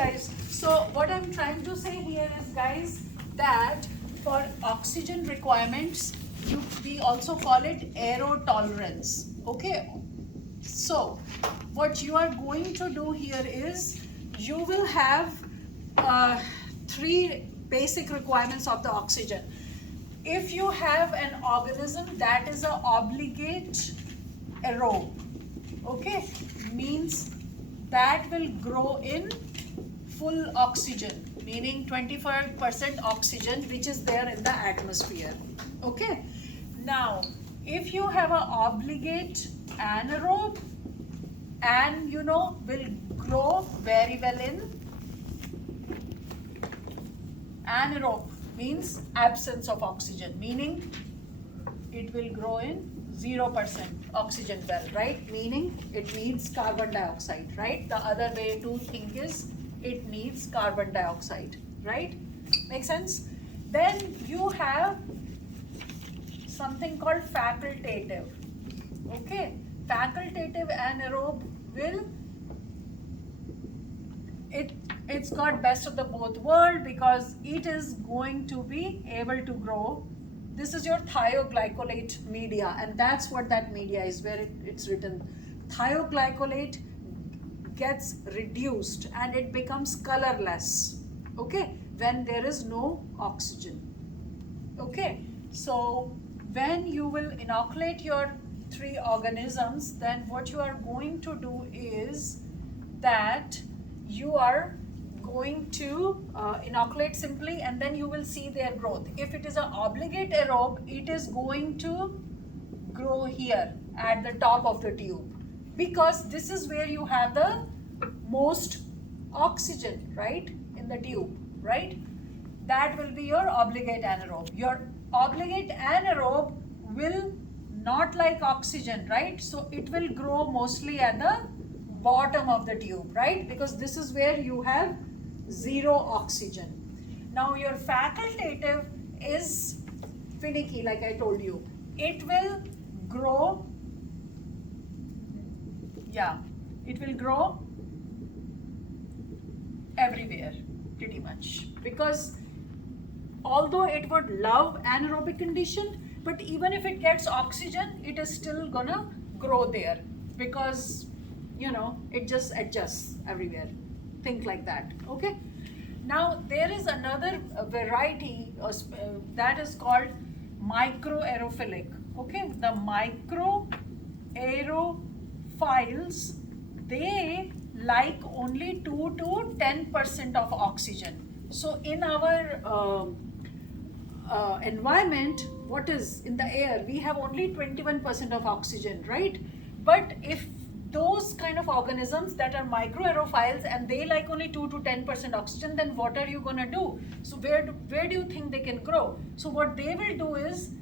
guys, so what I'm trying to say here is, guys, that for oxygen requirements, we also call it aerotolerance. Okay, so what you are going to do here is you will have three basic requirements of the oxygen. If you have an organism that is an obligate aerobe, okay, means that will grow in full oxygen, meaning 25% oxygen which is there in the atmosphere. Okay, now if you have an obligate anaerobe and will grow very well in anaerobe, means absence of oxygen, meaning it will grow in 0% oxygen well, right? Meaning it needs carbon dioxide, right? The other way to think is it needs carbon dioxide, right? Make sense? Then you have something called facultative. Okay, facultative anaerobe will, it's got best of the both world because it is going to be able to grow. This is your thioglycolate media, and that's what that media is, where it's written. Thioglycolate gets reduced and it becomes colorless, okay, when there is no oxygen. Okay, so when you will inoculate your three organisms, then what you are going to do is that you are going to inoculate simply, and then you will see their growth. If it is an obligate aerobe, it is going to grow here at the top of the tube, because this is where you have the most oxygen, right, in the tube, right? That will be your obligate anaerobe. Your obligate anaerobe will not like oxygen, right? So it will grow mostly at the bottom of the tube, right? Because this is where you have zero oxygen. Now your facultative is finicky, like I told you. It will grow, it will grow everywhere pretty much, because although it would love anaerobic condition, but even if it gets oxygen, it is still gonna grow there, because it just adjusts everywhere. Think like that. Okay, now there is another variety that is called microaerophilic. Okay, the microaerophiles, they like only 2 to 10% of oxygen. So in our environment, what is in the air, we have only 21% of oxygen, right? But if those kind of organisms that are microaerophiles and they like only 2 to 10% oxygen, then what are you gonna do? So where do you think they can grow? So what they will do is,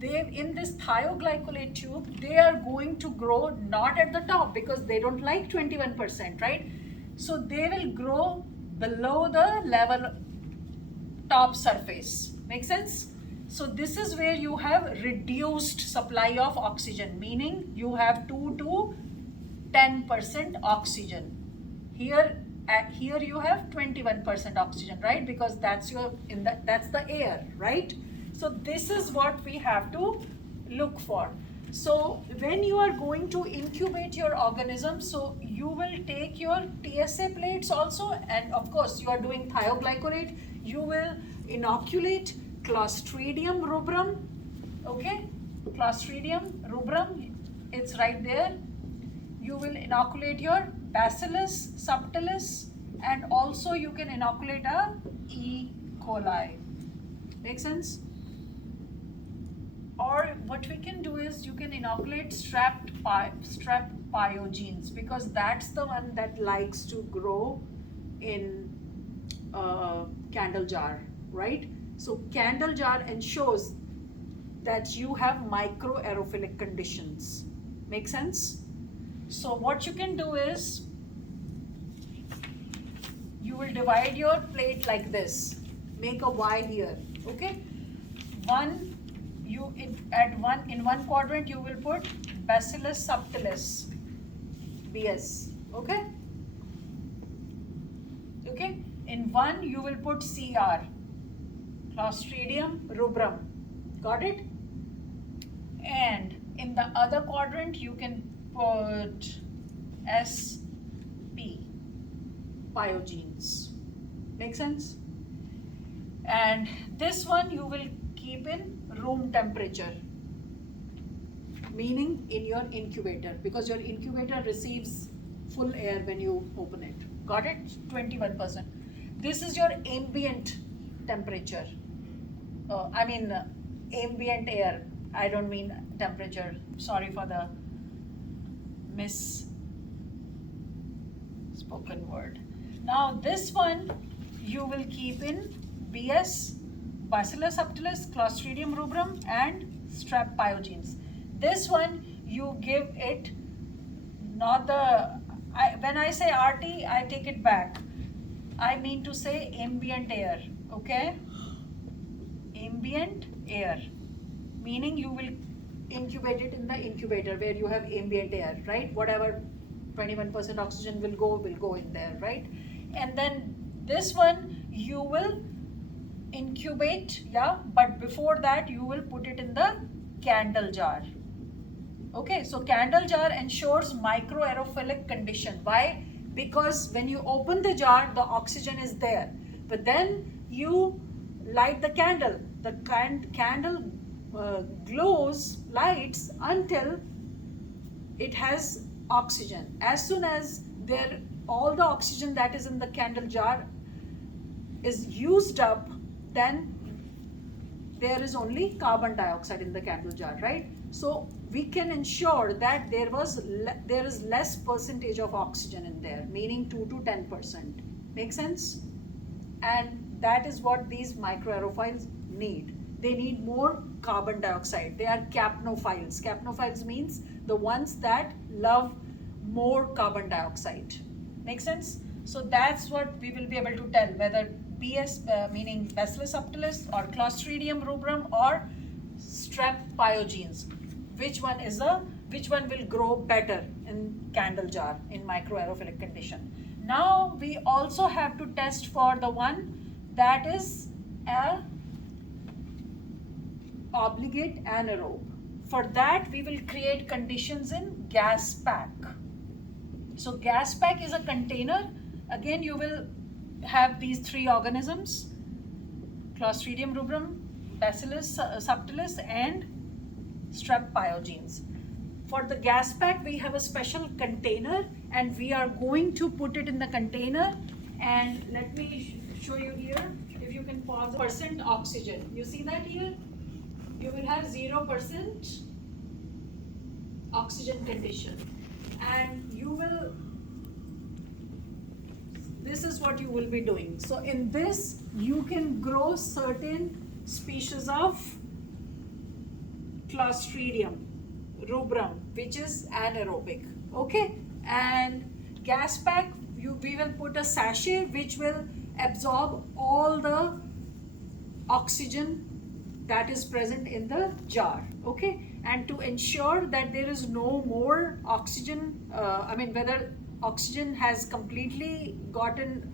in this thioglycolate tube, they are going to grow not at the top, because they don't like 21%, right? So they will grow below the level top surface. Make sense? So this is where you have reduced supply of oxygen, meaning you have 2 to 10% oxygen. Here you have 21% oxygen, right? Because that's that's the air, right? So this is what we have to look for. So when you are going to incubate your organism, so you will take your TSA plates also, and of course you are doing thioglycolate, you will inoculate Clostridium rubrum. Okay, Clostridium rubrum, it's right there. You will inoculate your Bacillus subtilis, and also you can inoculate a E. coli. Make sense? Or what we can do is you can inoculate strep pyogenes, because that's the one that likes to grow in candle jar, right? So candle jar ensures that you have microaerophilic conditions. Make sense? So what you can do is you will divide your plate like this. Make a Y here. Okay? In one quadrant you will put Bacillus subtilis, BS. Okay? Okay, in one you will put Cr, Clostridium rubrum, got it? And in the other quadrant you can put Sp, pyogenes. Make sense? And this one you will keep in room temperature, meaning in your incubator, because your incubator receives full air when you open it. Got it? 21%. This is your ambient temperature. Ambient air. I don't mean temperature. Sorry for the misspoken word. Now this one you will keep in BS, Bacillus subtilis, Clostridium rubrum, and Strep pyogenes. This one you give it not the, when I say RT, I take it back. I mean to say ambient air, okay? Ambient air, meaning you will incubate it in the incubator where you have ambient air, right? Whatever 21% oxygen will go in there, right? And then this one you will incubate, yeah, but before that you will put it in the candle jar. Okay, so candle jar ensures microaerophilic condition. Why? Because when you open the jar, the oxygen is there, but then you light the candle. The candle glows, lights until it has oxygen. As soon as all the oxygen that is in the candle jar is used up, then there is only carbon dioxide in the candle jar, right? So we can ensure that there is less percentage of oxygen in there, meaning 2 to 10%. Make sense? And that is what these microaerophiles need. They need more carbon dioxide. They are capnophiles. Capnophiles means the ones that love more carbon dioxide. Make sense? So that's what we will be able to tell whether BS meaning Bacillus subtilis or Clostridium rubrum or Strep pyogenes. Which one will grow better in candle jar in microaerophilic condition. Now we also have to test for the one that is a obligate anaerobe. For that we will create conditions in gas pack. So gas pack is a container. Again you will have these three organisms, Clostridium rubrum, Bacillus subtilis, and Strep pyogenes. For the gas pack we have a special container, and we are going to put it in the container, and let me show you here. If you can pause, percent oxygen. You see that here? You will have 0% oxygen condition, and this is what you will be doing. So in this you can grow certain species of Clostridium rubrum, which is anaerobic. Okay, and gas pack we will put a sachet which will absorb all the oxygen that is present in the jar. Okay, and to ensure that there is no more oxygen, whether oxygen has completely gotten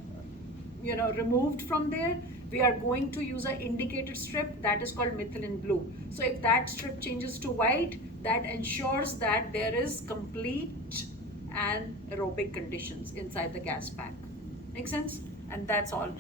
removed from there, we are going to use an indicator strip that is called methylene blue. So if that strip changes to white, that ensures that there is complete anaerobic conditions inside the gas pack. Make sense? And that's all.